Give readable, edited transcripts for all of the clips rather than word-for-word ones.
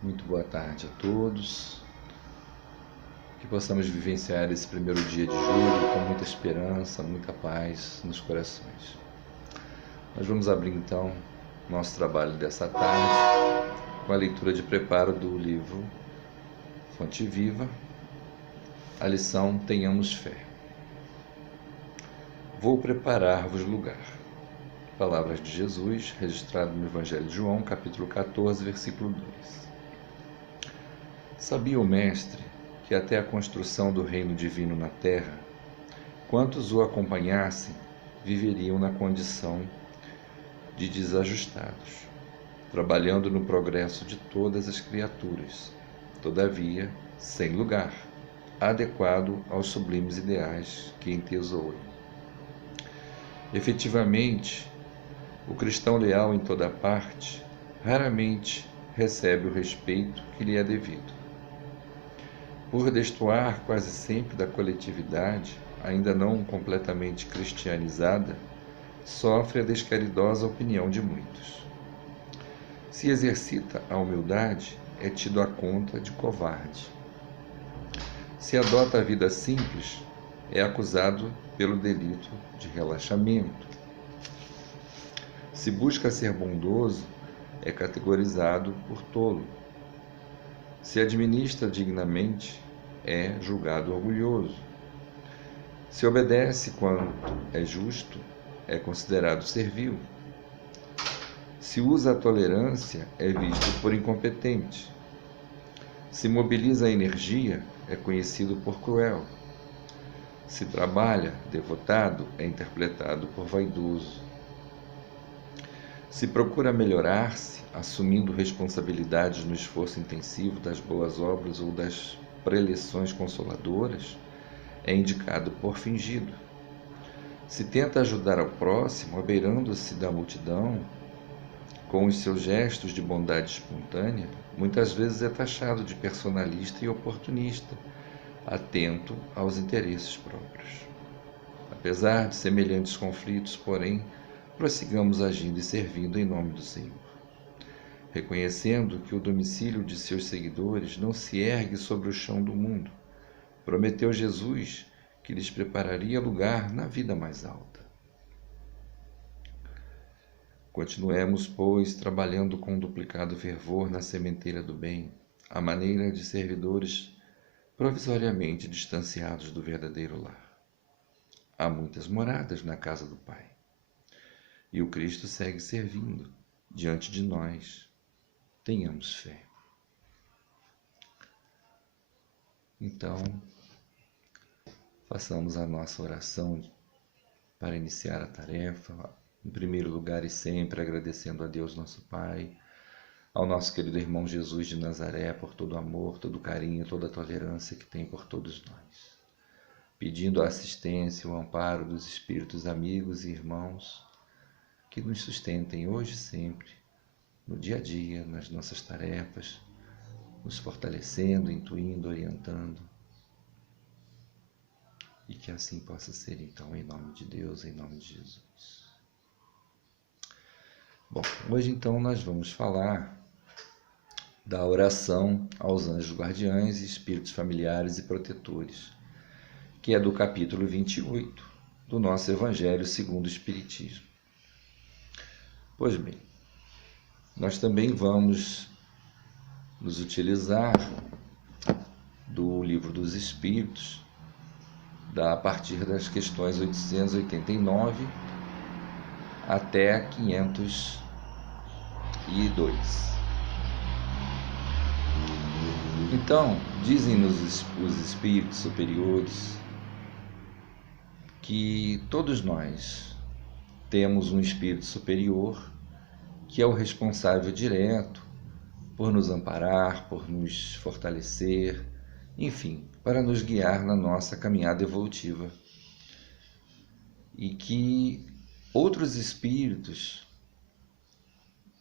Muito boa tarde a todos. Que possamos vivenciar esse primeiro dia de julho com muita esperança, muita paz nos corações. Nós vamos abrir então nosso trabalho dessa tarde com a leitura de preparo do livro Fonte Viva, a lição Tenhamos Fé. Vou preparar-vos lugar. Palavras de Jesus, registrado no Evangelho de João, capítulo 14, versículo 2. Sabia o Mestre que até a construção do reino divino na terra, quantos o acompanhassem viveriam na condição de desajustados, trabalhando no progresso de todas as criaturas, todavia sem lugar adequado aos sublimes ideais que entesouram. Efetivamente, o cristão leal em toda parte raramente recebe o respeito que lhe é devido. Por destoar quase sempre da coletividade, ainda não completamente cristianizada, sofre a descaridosa opinião de muitos. Se exercita a humildade, é tido à conta de covarde. Se adota a vida simples, é acusado pelo delito de relaxamento. Se busca ser bondoso, é categorizado por tolo. Se administra dignamente, é julgado orgulhoso. Se obedece quando é justo, é considerado servil. Se usa a tolerância, é visto por incompetente. Se mobiliza a energia, é conhecido por cruel. Se trabalha, devotado, é interpretado por vaidoso. Se procura melhorar-se, assumindo responsabilidades no esforço intensivo das boas obras ou das preleções consoladoras, é indicado por fingido. Se tenta ajudar ao próximo, abeirando-se da multidão, com os seus gestos de bondade espontânea, muitas vezes é taxado de personalista e oportunista, atento aos interesses próprios. Apesar de semelhantes conflitos, porém, prossigamos agindo e servindo em nome do Senhor, reconhecendo que o domicílio de seus seguidores não se ergue sobre o chão do mundo. Prometeu Jesus que lhes prepararia lugar na vida mais alta. Continuemos, pois, trabalhando com duplicado fervor na sementeira do bem, à maneira de servidores provisoriamente distanciados do verdadeiro lar. Há muitas moradas na casa do Pai. E o Cristo segue servindo diante de nós. Tenhamos fé. Então, façamos a nossa oração para iniciar a tarefa. Em primeiro lugar e sempre agradecendo a Deus nosso Pai, ao nosso querido irmão Jesus de Nazaré por todo o amor, todo o carinho, toda a tolerância que tem por todos nós. Pedindo a assistência, o amparo dos espíritos amigos e irmãos que nos sustentem hoje e sempre, no dia a dia, nas nossas tarefas, nos fortalecendo, intuindo, orientando. E que assim possa ser, então, em nome de Deus, em nome de Jesus. Bom, hoje, então, nós vamos falar da oração aos anjos guardiães e espíritos familiares e protetores, que é do capítulo 28 do nosso Evangelho segundo o Espiritismo. Pois bem, nós também vamos nos utilizar do Livro dos Espíritos, a partir das questões 889 até 502. Então, dizem-nos os espíritos superiores que todos nós temos um espírito superior que é o responsável direto por nos amparar, por nos fortalecer, enfim, para nos guiar na nossa caminhada evolutiva. E que outros espíritos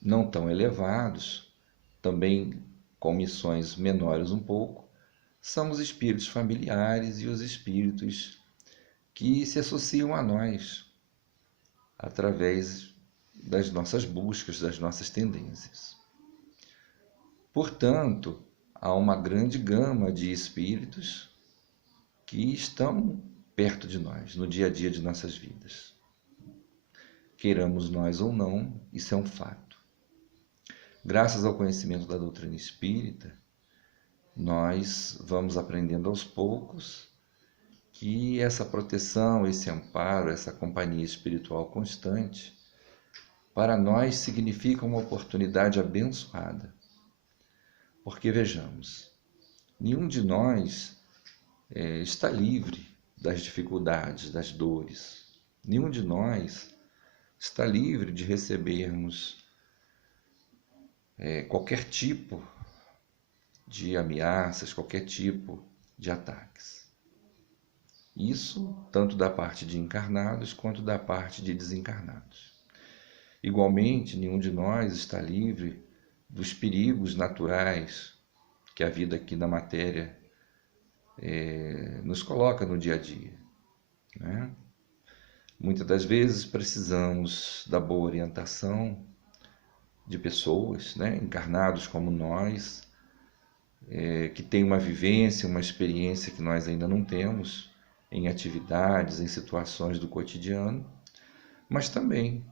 não tão elevados, também com missões menores um pouco, são os espíritos familiares e os espíritos que se associam a nós através das nossas buscas, das nossas tendências. Portanto, há uma grande gama de espíritos que estão perto de nós, no dia a dia de nossas vidas. Queiramos nós ou não, isso é um fato. Graças ao conhecimento da doutrina espírita, nós vamos aprendendo aos poucos que essa proteção, esse amparo, essa companhia espiritual constante, para nós significa uma oportunidade abençoada. Porque, vejamos, nenhum de nós está livre das dificuldades, das dores. Nenhum de nós está livre de recebermos qualquer tipo de ameaças, qualquer tipo de ataques. Isso tanto da parte de encarnados quanto da parte de desencarnados. Igualmente, nenhum de nós está livre dos perigos naturais que a vida aqui na matéria nos coloca no dia a dia, né? Muitas das vezes precisamos da boa orientação de pessoas, né, encarnados como nós, que têm uma vivência, uma experiência que nós ainda não temos em atividades, em situações do cotidiano, mas também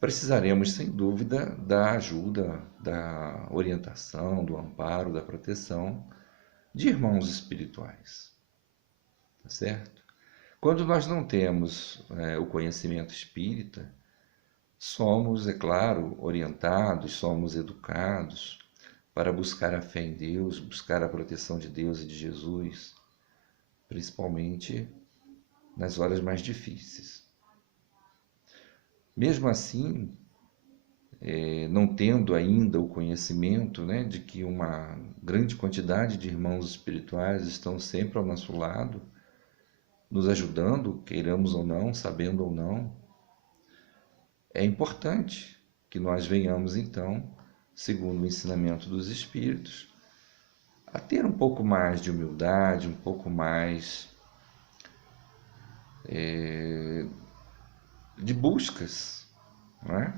precisaremos, sem dúvida, da ajuda, da orientação, do amparo, da proteção de irmãos espirituais, tá certo? Quando nós não temos o conhecimento espírita, somos, é claro, orientados, somos educados para buscar a fé em Deus, buscar a proteção de Deus e de Jesus, principalmente nas horas mais difíceis. Mesmo assim, não tendo ainda o conhecimento, né, de que uma grande quantidade de irmãos espirituais estão sempre ao nosso lado, nos ajudando, queiramos ou não, sabendo ou não, é importante que nós venhamos, então, segundo o ensinamento dos Espíritos, a ter um pouco mais de humildade, um pouco mais de buscas, não é?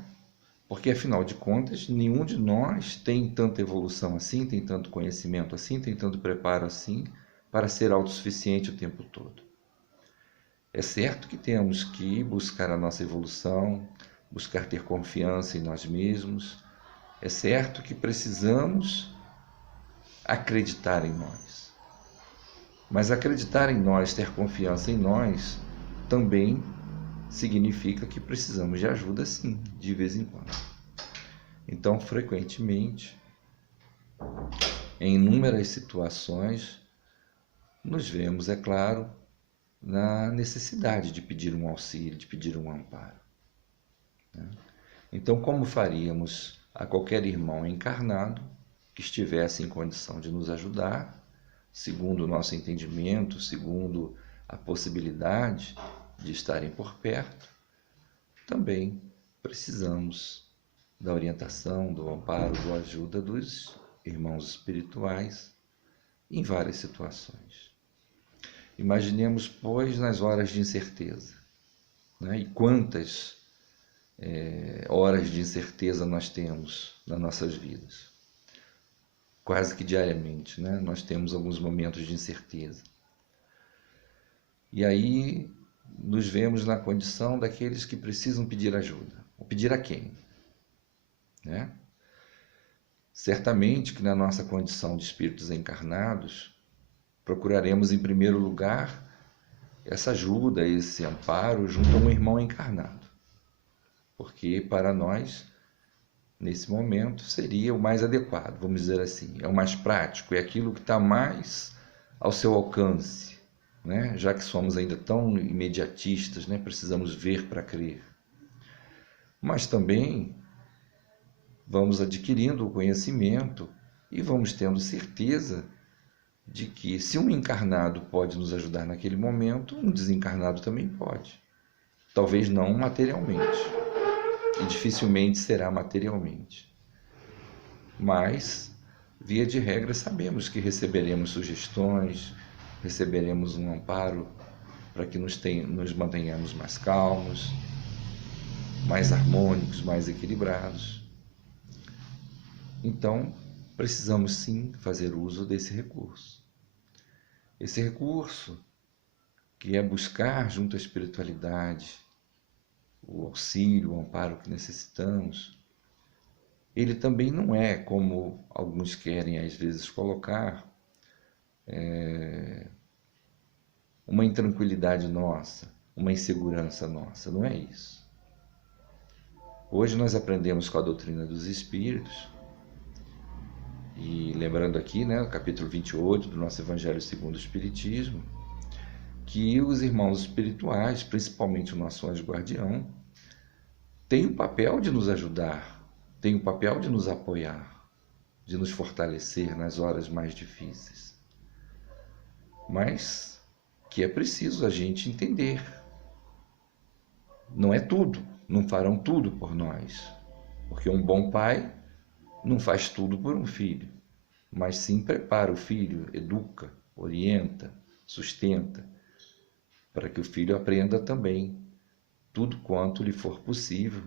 Porque, afinal de contas, nenhum de nós tem tanta evolução assim, tem tanto conhecimento assim, tem tanto preparo assim, para ser autossuficiente o tempo todo. É certo que temos que buscar a nossa evolução, buscar ter confiança em nós mesmos. É certo que precisamos acreditar em nós. Mas acreditar em nós, ter confiança em nós, também significa que precisamos de ajuda, sim, de vez em quando. Então, frequentemente, em inúmeras situações, nos vemos, é claro, na necessidade de pedir um auxílio, de pedir um amparo, né? Então, como faríamos a qualquer irmão encarnado que estivesse em condição de nos ajudar, segundo o nosso entendimento, segundo a possibilidade de estarem por perto, também precisamos da orientação, do amparo, da ajuda dos irmãos espirituais em várias situações. Imaginemos, pois, nas horas de incerteza, né? E quantas horas de incerteza nós temos nas nossas vidas. Quase que diariamente, né? Nós temos alguns momentos de incerteza. E aí nos vemos na condição daqueles que precisam pedir ajuda. Ou pedir a quem? Né? Certamente que na nossa condição de espíritos encarnados, procuraremos em primeiro lugar essa ajuda, esse amparo junto a um irmão encarnado. Porque para nós, nesse momento, seria o mais adequado, vamos dizer assim. É o mais prático, é aquilo que está mais ao seu alcance, né? Já que somos ainda tão imediatistas, né? Precisamos ver para crer. Mas também vamos adquirindo o conhecimento e vamos tendo certeza de que se um encarnado pode nos ajudar naquele momento, um desencarnado também pode. Talvez não materialmente, e dificilmente será materialmente. Mas, via de regra, sabemos que receberemos sugestões, receberemos um amparo para que nos mantenhamos mais calmos, mais harmônicos, mais equilibrados. Então, precisamos sim fazer uso desse recurso. Esse recurso, que é buscar junto à espiritualidade o auxílio, o amparo que necessitamos, ele também não é, como alguns querem às vezes colocar, uma intranquilidade nossa, uma insegurança nossa. Não é isso. Hoje nós aprendemos com a doutrina dos Espíritos, e lembrando aqui, né, o capítulo 28 do nosso Evangelho segundo o Espiritismo, que os irmãos espirituais, principalmente o nosso anjo guardião, têm o papel de nos ajudar, têm o papel de nos apoiar, de nos fortalecer nas horas mais difíceis. Mas que é preciso a gente entender. Não é tudo, não farão tudo por nós, porque um bom pai não faz tudo por um filho, mas sim prepara o filho, educa, orienta, sustenta, para que o filho aprenda também tudo quanto lhe for possível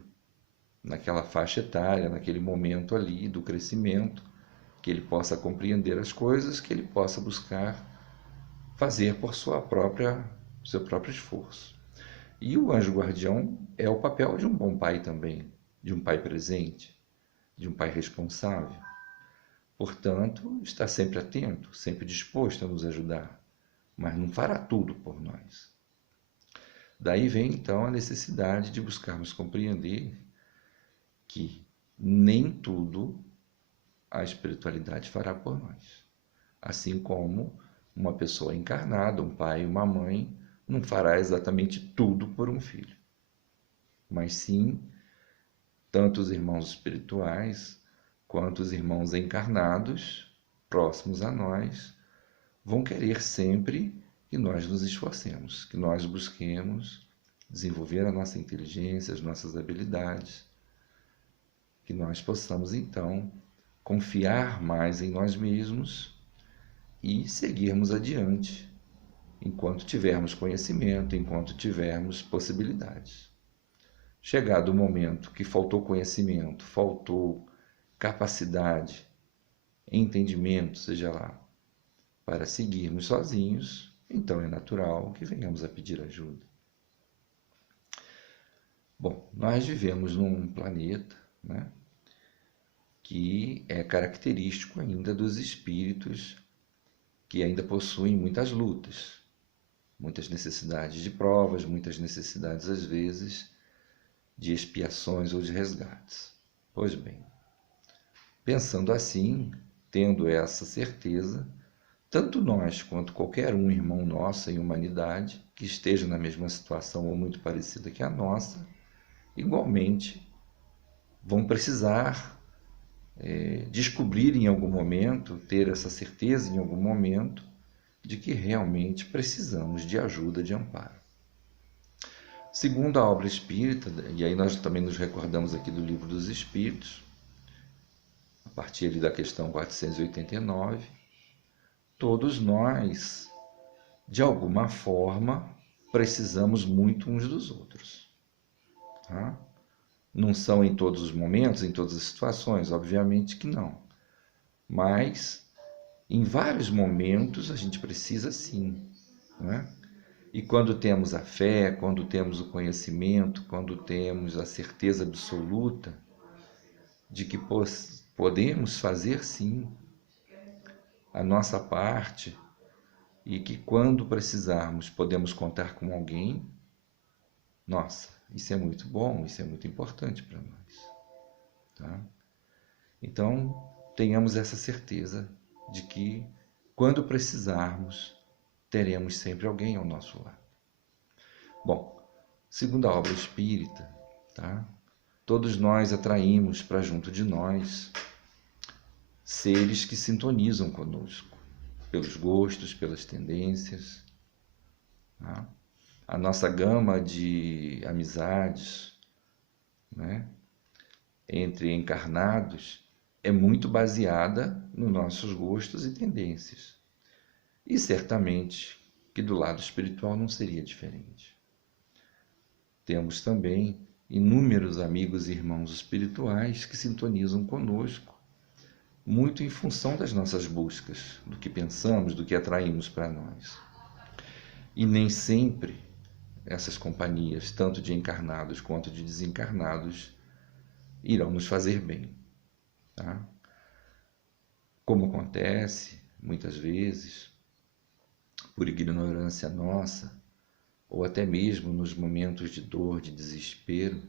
naquela faixa etária, naquele momento ali do crescimento, que ele possa compreender as coisas, que ele possa buscar fazer por seu próprio esforço. E o anjo guardião é o papel de um bom pai também, de um pai presente, de um pai responsável. Portanto, está sempre atento, sempre disposto a nos ajudar, mas não fará tudo por nós. Daí vem então a necessidade de buscarmos compreender que nem tudo a espiritualidade fará por nós. Assim como uma pessoa encarnada, um pai e uma mãe, não fará exatamente tudo por um filho. Mas sim, tanto os irmãos espirituais quanto os irmãos encarnados, próximos a nós, vão querer sempre que nós nos esforcemos, que nós busquemos desenvolver a nossa inteligência, as nossas habilidades, que nós possamos então confiar mais em nós mesmos e seguirmos adiante enquanto tivermos conhecimento, enquanto tivermos possibilidades. Chegado o momento que faltou conhecimento, faltou capacidade, entendimento, seja lá, para seguirmos sozinhos, então é natural que venhamos a pedir ajuda. Bom, nós vivemos num planeta, né, que é característico ainda dos espíritos que ainda possuem muitas lutas, muitas necessidades de provas, muitas necessidades, às vezes, de expiações ou de resgates. Pois bem, pensando assim, tendo essa certeza, tanto nós quanto qualquer um irmão nosso em humanidade que esteja na mesma situação ou muito parecida que a nossa, igualmente vão precisar descobrir em algum momento, ter essa certeza em algum momento, de que realmente precisamos de ajuda, de amparo. Segundo a obra espírita, e aí nós também nos recordamos aqui do Livro dos Espíritos, a partir ali da questão 489, todos nós, de alguma forma, precisamos muito uns dos outros. Tá? Não são em todos os momentos, em todas as situações, obviamente que não. Mas, em vários momentos, a gente precisa sim, né? E quando temos a fé, quando temos o conhecimento, quando temos a certeza absoluta de que podemos fazer sim a nossa parte e que quando precisarmos podemos contar com alguém, nossa, isso é muito bom, isso é muito importante para nós. Tá? Então, tenhamos essa certeza de que quando precisarmos, teremos sempre alguém ao nosso lado. Bom, segundo a obra espírita, tá? Todos nós atraímos para junto de nós seres que sintonizam conosco, pelos gostos, pelas tendências. Tá? A nossa gama de amizades, né, entre encarnados é muito baseada nos nossos gostos e tendências. E certamente que do lado espiritual não seria diferente. Temos também inúmeros amigos e irmãos espirituais que sintonizam conosco muito em função das nossas buscas, do que pensamos, do que atraímos para nós. E nem sempre essas companhias, tanto de encarnados quanto de desencarnados, irão nos fazer bem. Tá? Como acontece, muitas vezes, por ignorância nossa, ou até mesmo nos momentos de dor, de desespero,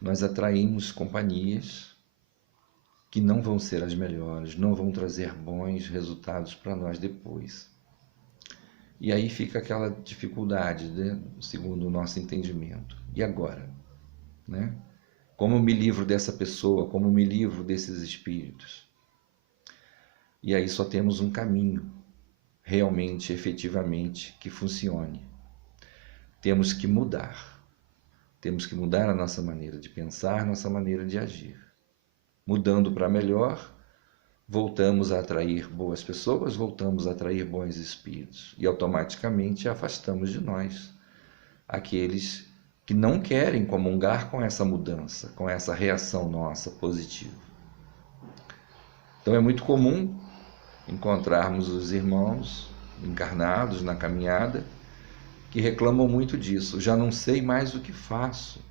nós atraímos companhias que não vão ser as melhores, não vão trazer bons resultados para nós depois. E aí fica aquela dificuldade, né, segundo o nosso entendimento. E agora? Né? Como me livro dessa pessoa? Como me livro desses espíritos? E aí só temos um caminho, realmente, efetivamente, que funcione. Temos que mudar. Temos que mudar a nossa maneira de pensar, nossa maneira de agir. Mudando para melhor, voltamos a atrair boas pessoas, voltamos a atrair bons espíritos. E automaticamente afastamos de nós aqueles que não querem comungar com essa mudança, com essa reação nossa positiva. Então é muito comum encontrarmos os irmãos encarnados na caminhada que reclamam muito disso. Já não sei mais o que faço,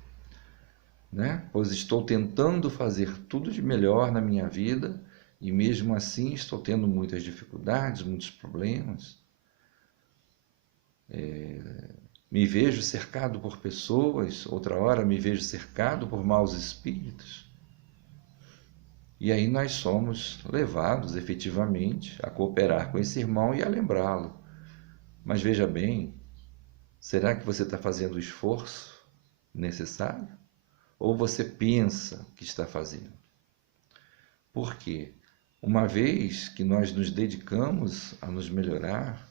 né? Pois estou tentando fazer tudo de melhor na minha vida e mesmo assim estou tendo muitas dificuldades, muitos problemas. Me vejo cercado por pessoas, outra hora me vejo cercado por maus espíritos. E aí nós somos levados efetivamente a cooperar com esse irmão e a lembrá-lo. Mas veja bem, será que você está fazendo o esforço necessário? Ou você pensa que está fazendo? Por quê? Uma vez que nós nos dedicamos a nos melhorar,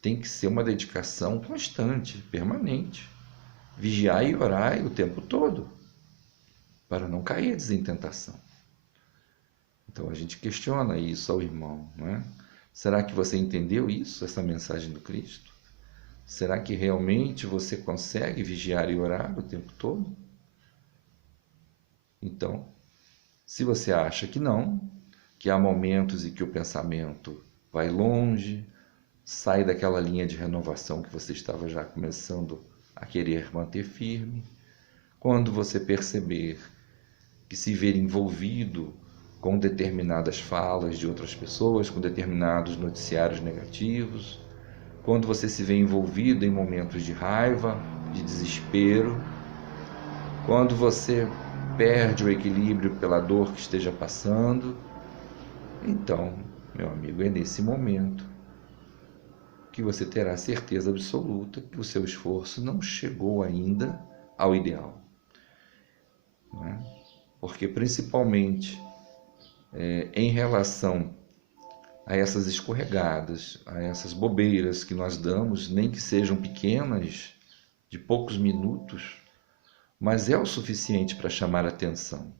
tem que ser uma dedicação constante, permanente. Vigiar e orar o tempo todo, para não cair em tentação. Então a gente questiona isso ao irmão, não é? Será que você entendeu isso, essa mensagem do Cristo? Será que realmente você consegue vigiar e orar o tempo todo? Então, se você acha que não, que há momentos em que o pensamento vai longe, sai daquela linha de renovação que você estava já começando a querer manter firme, quando você perceber que se ver envolvido com determinadas falas de outras pessoas, com determinados noticiários negativos, quando você se vê envolvido em momentos de raiva, de desespero, quando você perde o equilíbrio pela dor que esteja passando, então, meu amigo, é nesse momento que você terá certeza absoluta que o seu esforço não chegou ainda ao ideal. Não é? Porque principalmente em relação a essas escorregadas, a essas bobeiras que nós damos, nem que sejam pequenas, de poucos minutos, mas é o suficiente para chamar a atenção,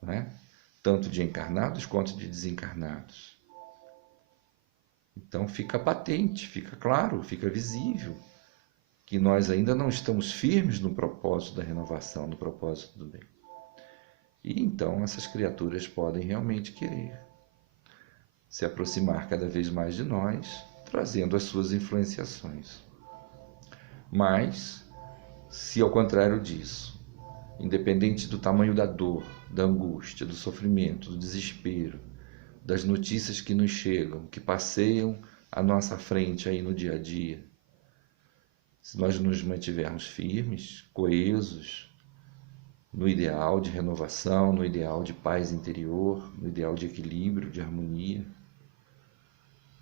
não é? Tanto de encarnados quanto de desencarnados. Então fica patente, fica claro, fica visível que nós ainda não estamos firmes no propósito da renovação, no propósito do bem. E então essas criaturas podem realmente querer se aproximar cada vez mais de nós, trazendo as suas influenciações. Mas, se ao contrário disso, independente do tamanho da dor, da angústia, do sofrimento, do desespero, das notícias que nos chegam, que passeiam à nossa frente aí no dia a dia, se nós nos mantivermos firmes, coesos, no ideal de renovação, no ideal de paz interior, no ideal de equilíbrio, de harmonia,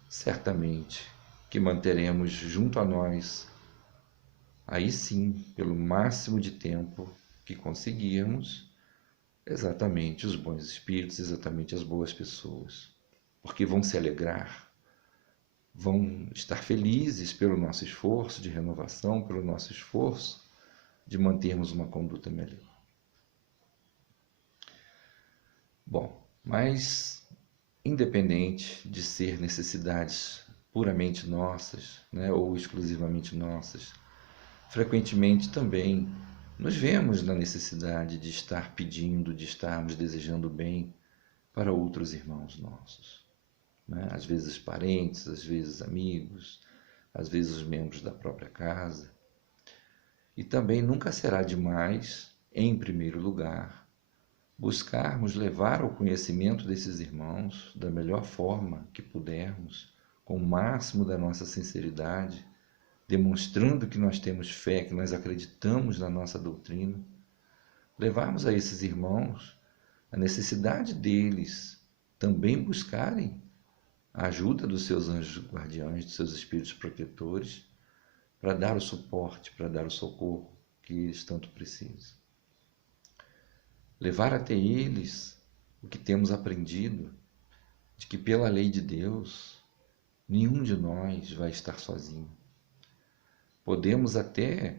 certamente que manteremos junto a nós, aí sim, pelo máximo de tempo que conseguirmos, exatamente os bons espíritos, exatamente as boas pessoas, porque vão se alegrar, vão estar felizes pelo nosso esforço de renovação, pelo nosso esforço de mantermos uma conduta melhor. Bom, mas independente de ser necessidades puramente nossas, né, ou exclusivamente nossas, frequentemente também nos vemos na necessidade de estar pedindo, de estarmos desejando bem para outros irmãos nossos, né? Às vezes parentes, às vezes amigos, às vezes os membros da própria casa. E também nunca será demais, em primeiro lugar, buscarmos levar ao conhecimento desses irmãos da melhor forma que pudermos, com o máximo da nossa sinceridade, demonstrando que nós temos fé, que nós acreditamos na nossa doutrina, levarmos a esses irmãos a necessidade deles também buscarem a ajuda dos seus anjos guardiães, dos seus espíritos protetores, para dar o suporte, para dar o socorro que eles tanto precisam. Levar até eles o que temos aprendido, de que pela lei de Deus, nenhum de nós vai estar sozinho. Podemos até,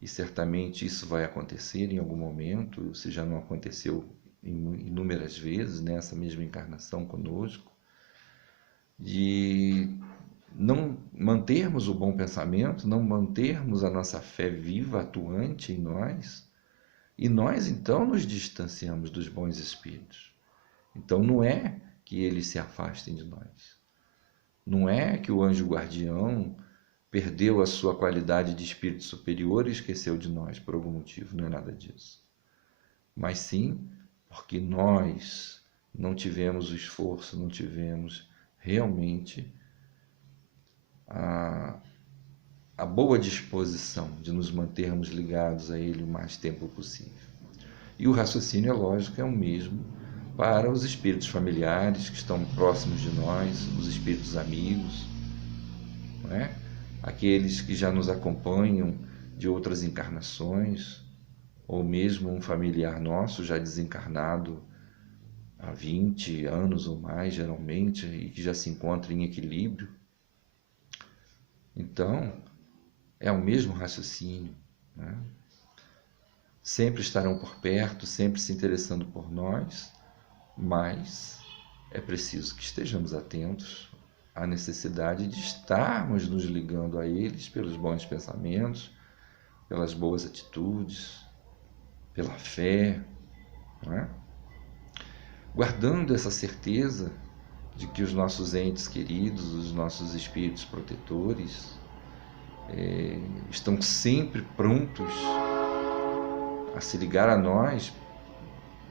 e certamente isso vai acontecer em algum momento, se já não aconteceu inúmeras vezes nessa mesma encarnação conosco, de não mantermos o bom pensamento, não mantermos a nossa fé viva, atuante em nós, e nós então nos distanciamos dos bons espíritos. Então não é que eles se afastem de nós. Não é que o anjo guardião perdeu a sua qualidade de espírito superior e esqueceu de nós por algum motivo, não é nada disso. Mas sim porque nós não tivemos o esforço, não tivemos realmente a boa disposição de nos mantermos ligados a Ele o mais tempo possível. E o raciocínio, é lógico, é o mesmo para os espíritos familiares que estão próximos de nós, os espíritos amigos, não é? Aqueles que já nos acompanham de outras encarnações, ou mesmo um familiar nosso já desencarnado há 20 anos ou mais, geralmente, e que já se encontra em equilíbrio. Então, é o mesmo raciocínio, né? Sempre estarão por perto, sempre se interessando por nós, mas é preciso que estejamos atentos à necessidade de estarmos nos ligando a eles pelos bons pensamentos, pelas boas atitudes, pela fé, não é? Guardando essa certeza de que os nossos entes queridos, os nossos espíritos protetores, estão sempre prontos a se ligar a nós,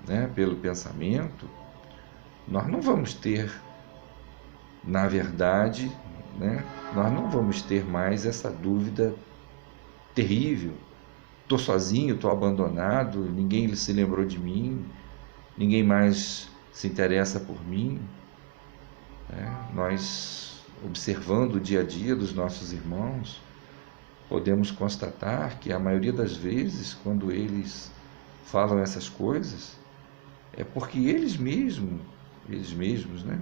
né, pelo pensamento. Nós não vamos ter, na verdade, né, nós não vamos ter mais essa dúvida terrível. Estou sozinho, estou abandonado, ninguém se lembrou de mim, ninguém mais se interessa por mim. Nós, observando o dia a dia dos nossos irmãos, podemos constatar que a maioria das vezes, quando eles falam essas coisas, é porque eles mesmos, né,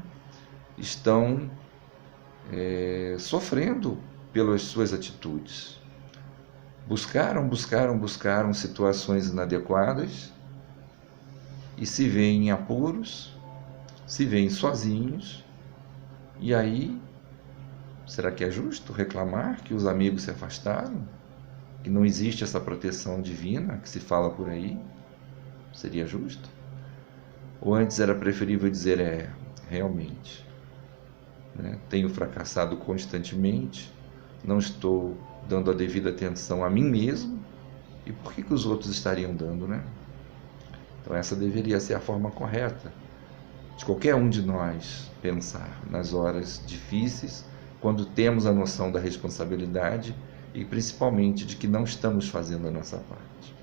estão sofrendo pelas suas atitudes. Buscaram situações inadequadas e se veem em apuros, se veem sozinhos, e aí, será que é justo reclamar que os amigos se afastaram? Que não existe essa proteção divina que se fala por aí? Seria justo? Ou antes era preferível dizer, realmente, né, tenho fracassado constantemente, não estou dando a devida atenção a mim mesmo, e por que os outros estariam dando, né? Então essa deveria ser a forma correta de qualquer um de nós pensar nas horas difíceis, quando temos a noção da responsabilidade e principalmente de que não estamos fazendo a nossa parte.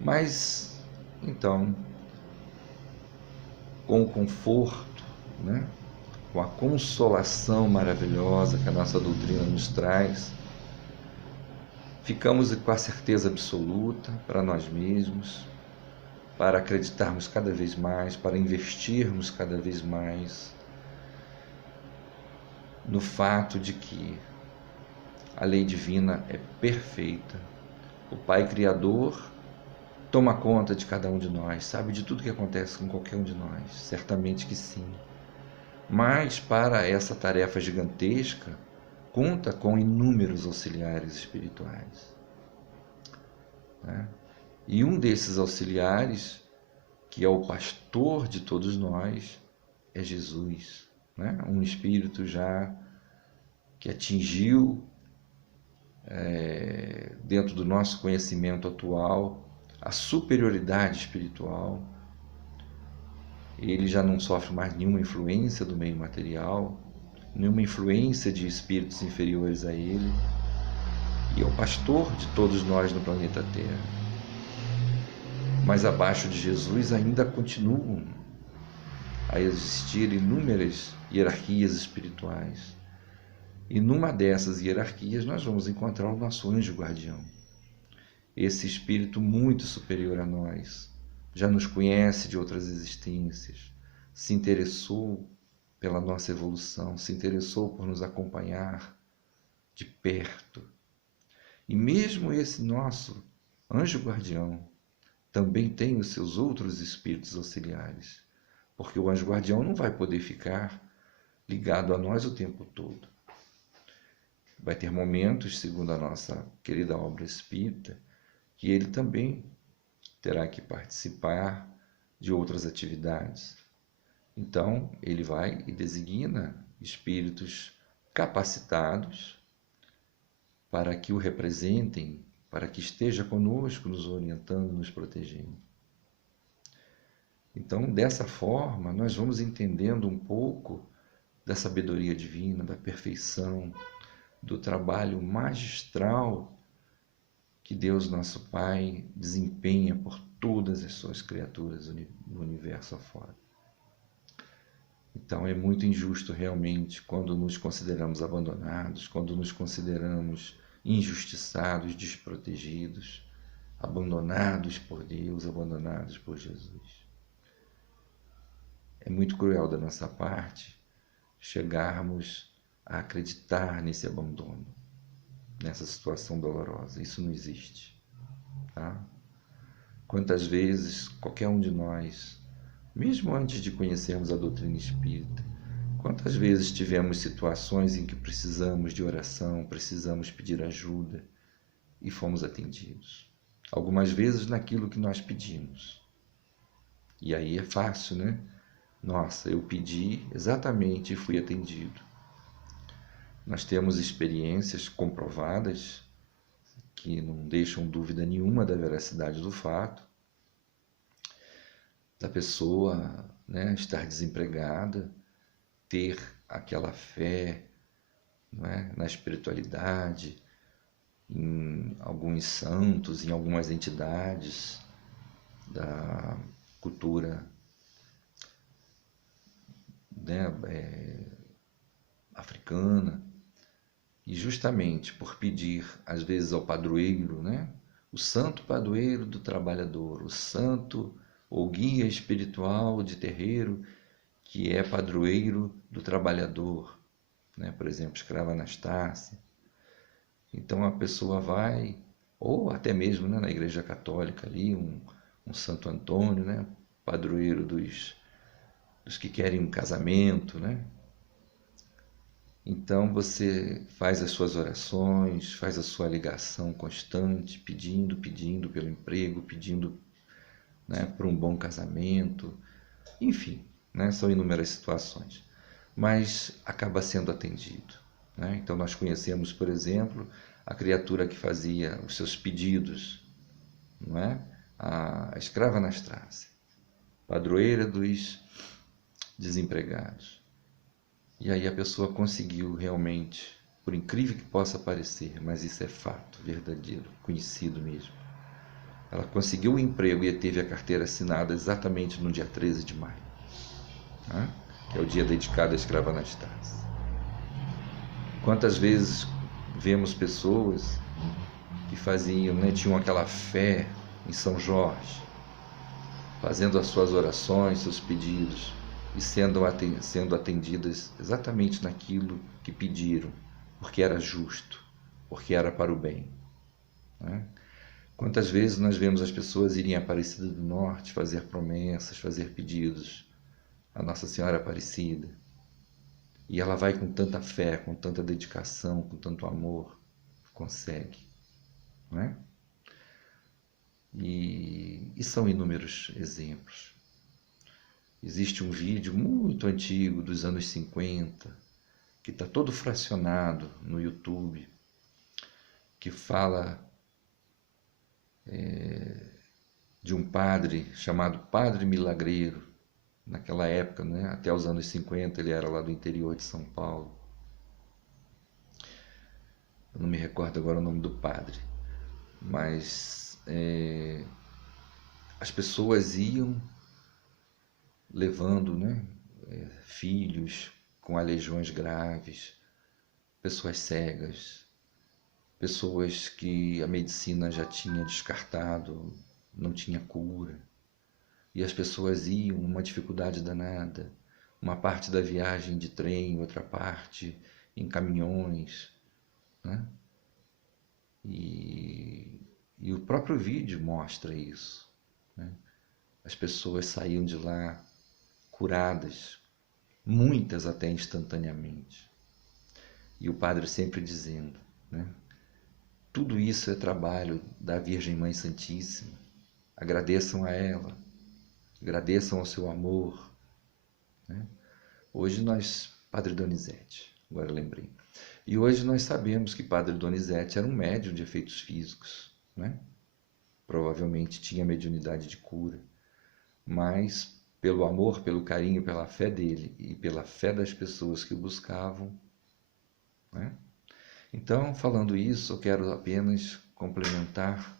Mas, então, com o conforto, né, com a consolação maravilhosa que a nossa doutrina nos traz, ficamos com a certeza absoluta para nós mesmos, para acreditarmos cada vez mais, para investirmos cada vez mais no fato de que a lei divina é perfeita. O Pai Criador toma conta de cada um de nós, sabe de tudo que acontece com qualquer um de nós, certamente que sim. Mas para essa tarefa gigantesca, conta com inúmeros auxiliares espirituais, né? E um desses auxiliares, que é o pastor de todos nós, é Jesus, né? Um espírito já que atingiu, dentro do nosso conhecimento atual, a superioridade espiritual. Ele já não sofre mais nenhuma influência do meio material, nenhuma influência de espíritos inferiores a ele, e é o pastor de todos nós no planeta Terra. Mas abaixo de Jesus ainda continuam a existir inúmeras hierarquias espirituais. E numa dessas hierarquias nós vamos encontrar o nosso anjo guardião. Esse espírito muito superior a nós, já nos conhece de outras existências, se interessou pela nossa evolução, se interessou por nos acompanhar de perto. E mesmo esse nosso anjo guardião também tem os seus outros espíritos auxiliares, porque o anjo guardião não vai poder ficar ligado a nós o tempo todo. Vai ter momentos, segundo a nossa querida obra espírita, que ele também terá que participar de outras atividades. Então, ele vai e designa espíritos capacitados para que o representem, para que esteja conosco, nos orientando, nos protegendo. Então, dessa forma, nós vamos entendendo um pouco da sabedoria divina, da perfeição, do trabalho magistral que Deus, nosso Pai, desempenha por todas as suas criaturas no universo afora. Então é muito injusto realmente quando nos consideramos abandonados, quando nos consideramos injustiçados, desprotegidos, abandonados por Deus, abandonados por Jesus. É muito cruel da nossa parte chegarmos a acreditar nesse abandono, nessa situação dolorosa. Isso não existe, tá? Quantas vezes qualquer um de nós, mesmo antes de conhecermos a doutrina espírita, quantas vezes tivemos situações em que precisamos de oração, precisamos pedir ajuda e fomos atendidos. Algumas vezes naquilo que nós pedimos. E aí é fácil, né? Nossa, eu pedi exatamente e fui atendido. Nós temos experiências comprovadas que não deixam dúvida nenhuma da veracidade do fato, da pessoa, né, estar desempregada, ter aquela fé, não é, na espiritualidade, em alguns santos, em algumas entidades da cultura, né, africana. E justamente por pedir, às vezes, ao padroeiro, né? O santo padroeiro do trabalhador, o santo ou guia espiritual de terreiro que é padroeiro do trabalhador, né? Por exemplo, escrava Anastácia. Então a pessoa vai, ou até mesmo, né, na Igreja Católica ali, um Santo Antônio, né? Padroeiro dos que querem um casamento, né? Então você faz as suas orações, faz a sua ligação constante, pedindo pelo emprego, pedindo, né, por um bom casamento, enfim, né, são inúmeras situações, mas acaba sendo atendido, né? Então nós conhecemos, por exemplo, a criatura que fazia os seus pedidos, não é? A escrava Anastácia, padroeira dos desempregados. E aí a pessoa conseguiu realmente, por incrível que possa parecer, mas isso é fato, verdadeiro, conhecido mesmo. Ela conseguiu o emprego e teve a carteira assinada exatamente no dia 13 de maio, né? Que é o dia dedicado à escrava Anastácia. Quantas vezes vemos pessoas que faziam, né, tinham aquela fé em São Jorge, fazendo as suas orações, seus pedidos, e sendo atendidas exatamente naquilo que pediram, porque era justo, porque era para o bem, né? Quantas vezes nós vemos as pessoas irem à Aparecida do Norte fazer promessas, fazer pedidos à Nossa Senhora Aparecida, e ela vai com tanta fé, com tanta dedicação, com tanto amor, consegue, não é? E são inúmeros exemplos. Existe um vídeo muito antigo, dos anos 50, que está todo fracionado no YouTube, que fala de um padre chamado Padre Milagreiro. Naquela época, né, até os anos 50, ele era lá do interior de São Paulo. Eu não me recordo agora o nome do padre, mas as pessoas iam levando, né, filhos com aleijões graves, pessoas cegas, pessoas que a medicina já tinha descartado, não tinha cura. E as pessoas iam, uma dificuldade danada, uma parte da viagem de trem, outra parte em caminhões, né? E o próprio vídeo mostra isso, né? As pessoas saíam de lá curadas, muitas até instantaneamente. E o padre sempre dizendo, né? Tudo isso é trabalho da Virgem Mãe Santíssima. Agradeçam a ela, agradeçam ao seu amor, né? Hoje nós, Padre Donizete, agora eu lembrei. E hoje nós sabemos que Padre Donizete era um médium de efeitos físicos, né? Provavelmente tinha mediunidade de cura, mas pelo amor, pelo carinho, pela fé dele e pela fé das pessoas que o buscavam, né? Então, falando isso, eu quero apenas complementar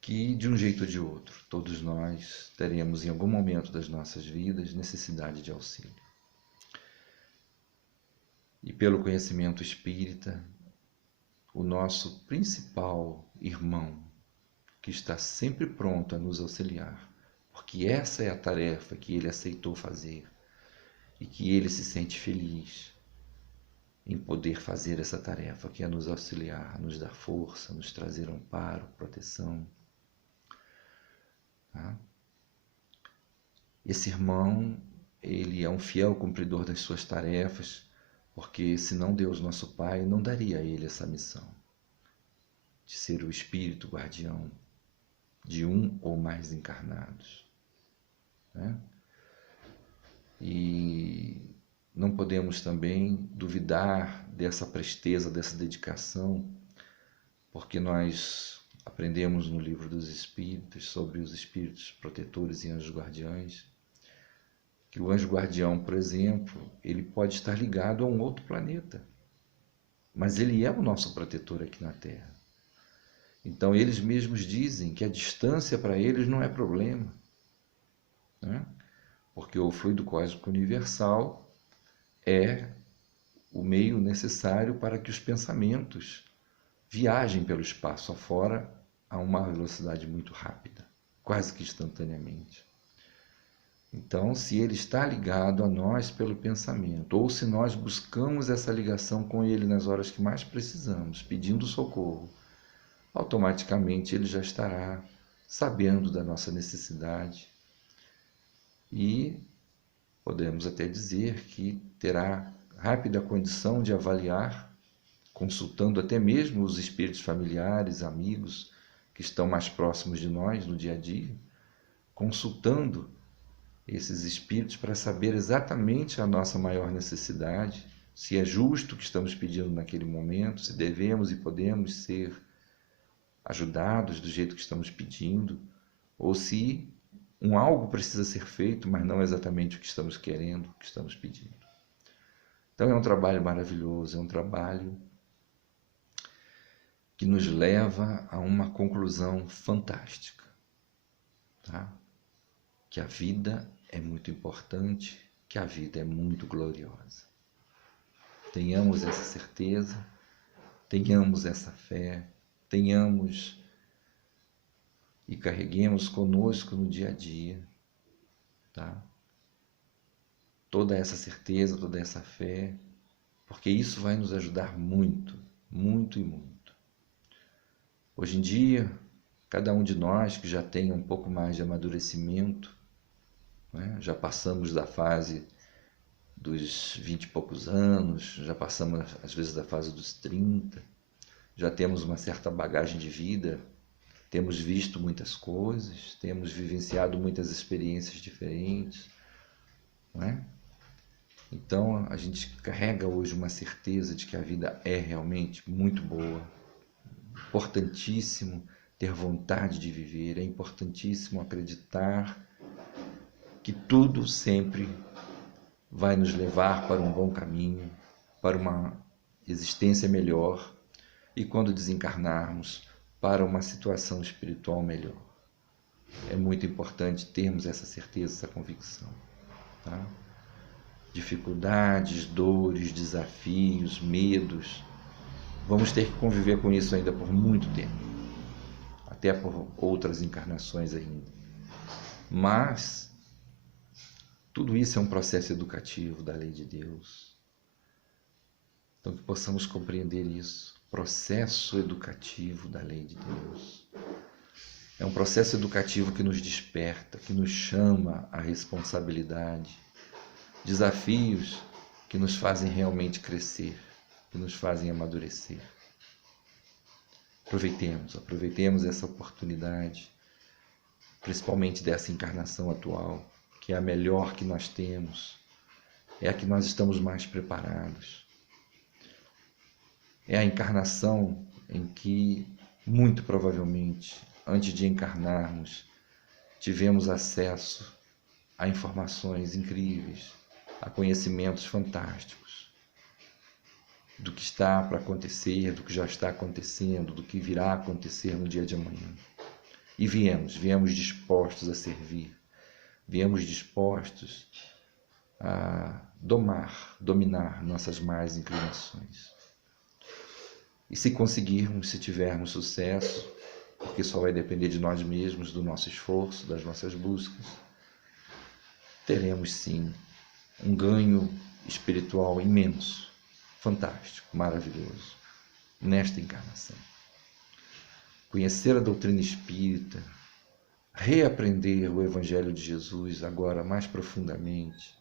que, de um jeito ou de outro, todos nós teremos em algum momento das nossas vidas necessidade de auxílio. E pelo conhecimento espírita, o nosso principal irmão, que está sempre pronto a nos auxiliar, porque essa é a tarefa que ele aceitou fazer e que ele se sente feliz em poder fazer essa tarefa, que é nos auxiliar, nos dar força, nos trazer amparo, proteção. Tá? Esse irmão, ele é um fiel cumpridor das suas tarefas, porque senão Deus, nosso Pai, não daria a ele essa missão de ser o espírito guardião de um ou mais encarnados, né? E não podemos também duvidar dessa presteza, dessa dedicação, porque nós aprendemos no livro dos Espíritos sobre os espíritos protetores e anjos guardiães, que o anjo guardião, por exemplo, ele pode estar ligado a um outro planeta, mas ele é o nosso protetor aqui na Terra. Então eles mesmos dizem que a distância para eles não é problema, né? Porque o fluido cósmico universal é o meio necessário para que os pensamentos viajem pelo espaço afora a uma velocidade muito rápida, quase que instantaneamente. Então, se ele está ligado a nós pelo pensamento, ou se nós buscamos essa ligação com ele nas horas que mais precisamos, pedindo socorro, automaticamente ele já estará sabendo da nossa necessidade e podemos até dizer que terá rápida condição de avaliar, consultando até mesmo os espíritos familiares, amigos que estão mais próximos de nós no dia a dia, consultando esses espíritos para saber exatamente a nossa maior necessidade, se é justo o que estamos pedindo naquele momento, se devemos e podemos ser ajudados do jeito que estamos pedindo, ou se algo precisa ser feito, mas não exatamente o que estamos querendo, o que estamos pedindo. Então é um trabalho maravilhoso, é um trabalho que nos leva a uma conclusão fantástica, tá? Que a vida é muito importante, que a vida é muito gloriosa. Tenhamos essa certeza, tenhamos essa fé, tenhamos e carreguemos conosco no dia a dia, tá? Toda essa certeza, toda essa fé, porque isso vai nos ajudar muito, muito e muito. Hoje em dia, cada um de nós que já tem um pouco mais de amadurecimento, né? Já passamos da fase dos 20 e poucos anos, já passamos às vezes da fase dos 30, já temos uma certa bagagem de vida, temos visto muitas coisas, temos vivenciado muitas experiências diferentes, não é? Então, a gente carrega hoje uma certeza de que a vida é realmente muito boa. Importantíssimo ter vontade de viver, é importantíssimo acreditar que tudo sempre vai nos levar para um bom caminho, para uma existência melhor e, quando desencarnarmos, para uma situação espiritual melhor. É muito importante termos essa certeza, essa convicção. Tá? Dificuldades, dores, desafios, medos, vamos ter que conviver com isso ainda por muito tempo, até por outras encarnações ainda. Mas tudo isso é um processo educativo da lei de Deus. Então que possamos compreender isso, processo educativo da lei de Deus. É um processo educativo que nos desperta, que nos chama à responsabilidade, desafios que nos fazem realmente crescer, que nos fazem amadurecer. Aproveitemos essa oportunidade, principalmente dessa encarnação atual, que é a melhor que nós temos, é a que nós estamos mais preparados. É a encarnação em que, muito provavelmente, antes de encarnarmos, tivemos acesso a informações incríveis, a conhecimentos fantásticos do que está para acontecer, do que já está acontecendo, do que virá a acontecer no dia de amanhã. E viemos dispostos a servir, viemos dispostos a dominar nossas más inclinações. E se conseguirmos, se tivermos sucesso, porque só vai depender de nós mesmos, do nosso esforço, das nossas buscas, teremos sim um ganho espiritual imenso, fantástico, maravilhoso, nesta encarnação. Conhecer a doutrina espírita, reaprender o Evangelho de Jesus agora mais profundamente,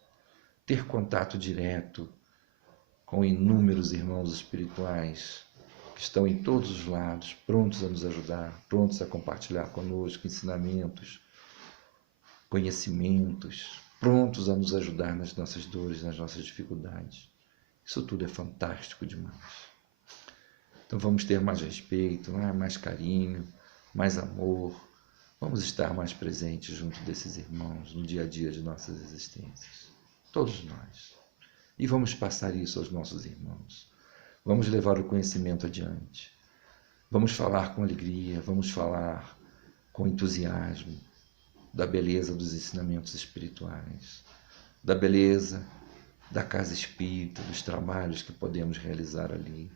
ter contato direto com inúmeros irmãos espirituais que estão em todos os lados, prontos a nos ajudar, prontos a compartilhar conosco ensinamentos, conhecimentos, prontos a nos ajudar nas nossas dores, nas nossas dificuldades. Isso tudo é fantástico demais. Então vamos ter mais respeito, mais carinho, mais amor. Vamos estar mais presentes junto desses irmãos no dia a dia de nossas existências. Todos nós. E vamos passar isso aos nossos irmãos. Vamos levar o conhecimento adiante. Vamos falar com alegria, vamos falar com entusiasmo da beleza dos ensinamentos espirituais, da beleza da casa espírita, dos trabalhos que podemos realizar ali,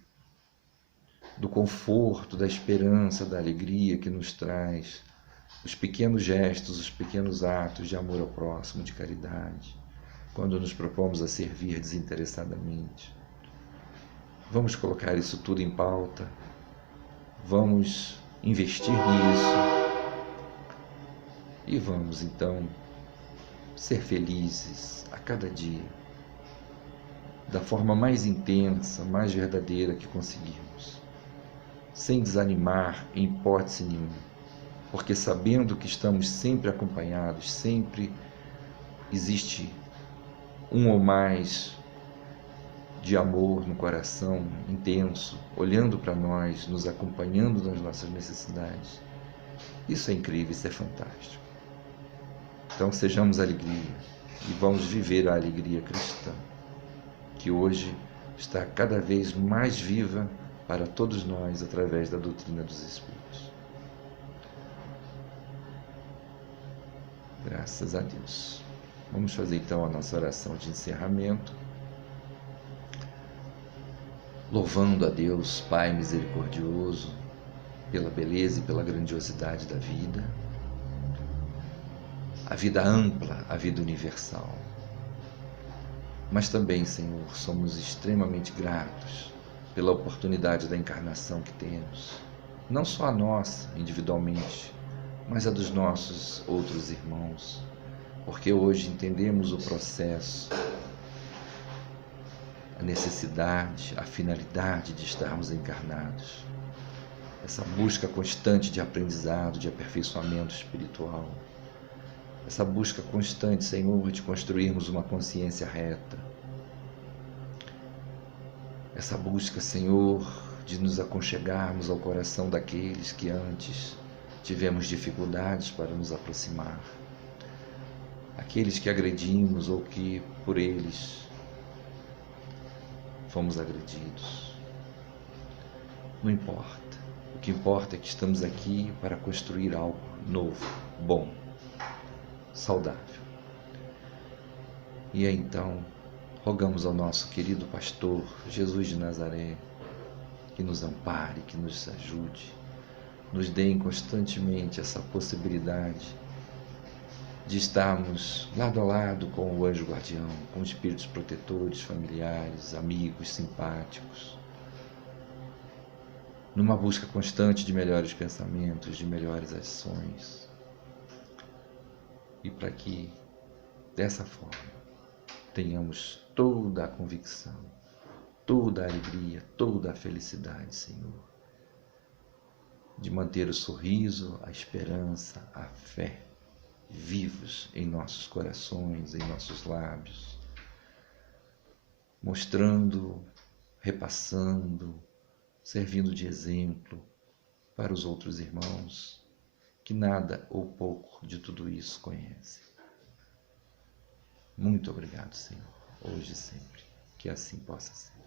do conforto, da esperança, da alegria que nos traz os pequenos gestos, os pequenos atos de amor ao próximo, de caridade, quando nos propomos a servir desinteressadamente. Vamos colocar isso tudo em pauta, vamos investir nisso e vamos então ser felizes a cada dia, da forma mais intensa, mais verdadeira que conseguirmos, sem desanimar em hipótese nenhuma, porque sabendo que estamos sempre acompanhados, sempre existe um ou mais de amor no coração intenso, olhando para nós, nos acompanhando nas nossas necessidades. Isso é incrível, isso é fantástico. Então sejamos alegria e vamos viver a alegria cristã, que hoje está cada vez mais viva para todos nós através da doutrina dos Espíritos. Graças a Deus. Vamos fazer então a nossa oração de encerramento, louvando a Deus, Pai misericordioso, pela beleza e pela grandiosidade da vida, a vida ampla, a vida universal. Mas também, Senhor, somos extremamente gratos pela oportunidade da encarnação que temos, não só a nossa, individualmente, mas a dos nossos outros irmãos, porque hoje entendemos o processo, a necessidade, a finalidade de estarmos encarnados, essa busca constante de aprendizado, de aperfeiçoamento espiritual, essa busca constante, Senhor, de construirmos uma consciência reta, essa busca, Senhor, de nos aconchegarmos ao coração daqueles que antes tivemos dificuldades para nos aproximar, aqueles que agredimos ou que por eles fomos agredidos. Não importa. O que importa é que estamos aqui para construir algo novo, bom, saudável. E então, rogamos ao nosso querido pastor Jesus de Nazaré que nos ampare, que nos ajude, nos dê constantemente essa possibilidade de estarmos lado a lado com o anjo guardião, com espíritos protetores, familiares, amigos, simpáticos, numa busca constante de melhores pensamentos, de melhores ações. E para que, dessa forma, tenhamos toda a convicção, toda a alegria, toda a felicidade, Senhor, de manter o sorriso, a esperança, a fé vivos em nossos corações, em nossos lábios, mostrando, repassando, servindo de exemplo para os outros irmãos que nada ou pouco de tudo isso conhecem. Muito obrigado, Senhor, hoje e sempre, que assim possa ser.